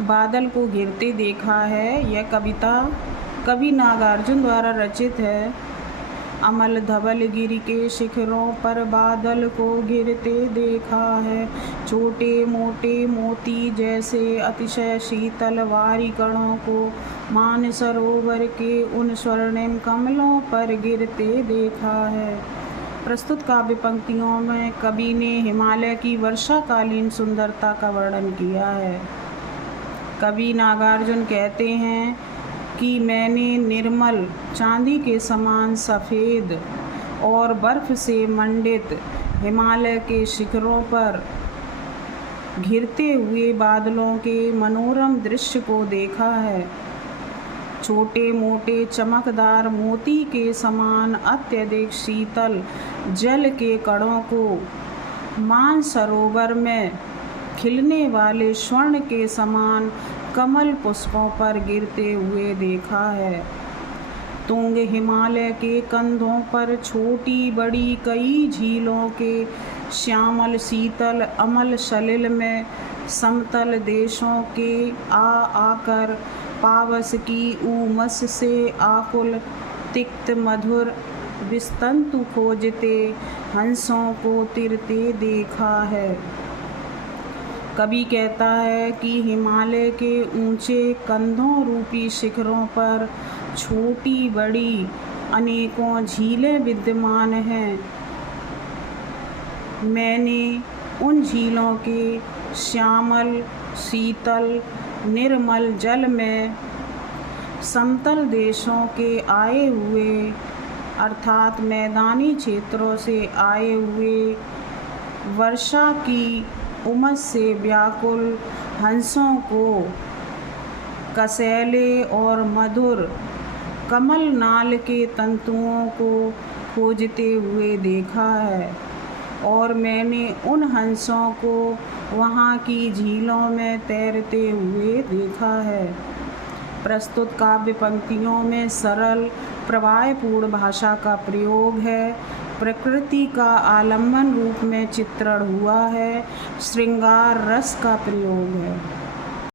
बादल को गिरते देखा है। यह कविता कवि नागार्जुन द्वारा रचित है। अमल धवल गिरि के शिखरों पर बादल को गिरते देखा है। छोटे मोटे मोती जैसे अतिशय शीतल वारी कणों को मानसरोवर के उन स्वर्णिम कमलों पर गिरते देखा है। प्रस्तुत काव्य पंक्तियों में कवि ने हिमालय की वर्षाकालीन सुंदरता का वर्णन किया है। कवि नागार्जुन कहते हैं कि मैंने निर्मल चांदी के समान सफ़ेद और बर्फ़ से मंडित हिमालय के शिखरों पर घिरते हुए बादलों के मनोरम दृश्य को देखा है। छोटे मोटे चमकदार मोती के समान अत्यधिक शीतल जल के कणों को मानसरोवर में खिलने वाले स्वर्ण के समान कमल पुष्पों पर गिरते हुए देखा है। तुंग हिमालय के कंधों पर छोटी बड़ी कई झीलों के श्यामल शीतल अमल सलिल में समतल देशों के आकर पावस की उमस से आकुल तिक्त मधुर विस्तंतु खोजते हंसों को तिरते देखा है। कवि कहता है कि हिमालय के ऊंचे कंधों रूपी शिखरों पर छोटी बड़ी अनेकों झीलें विद्यमान हैं। मैंने उन झीलों के श्यामल शीतल निर्मल जल में समतल देशों के आए हुए अर्थात मैदानी क्षेत्रों से आए हुए वर्षा की उमस से व्याकुल हंसों को कसैले और मधुर कमल नाल के तंतुओं को खोजते हुए देखा है और मैंने उन हंसों को वहाँ की झीलों में तैरते हुए देखा है। प्रस्तुत काव्य पंक्तियों में सरल प्रवाहपूर्ण भाषा का प्रयोग है। प्रकृति का आलम्बन रूप में चित्रण हुआ है। श्रृंगार रस का प्रयोग है।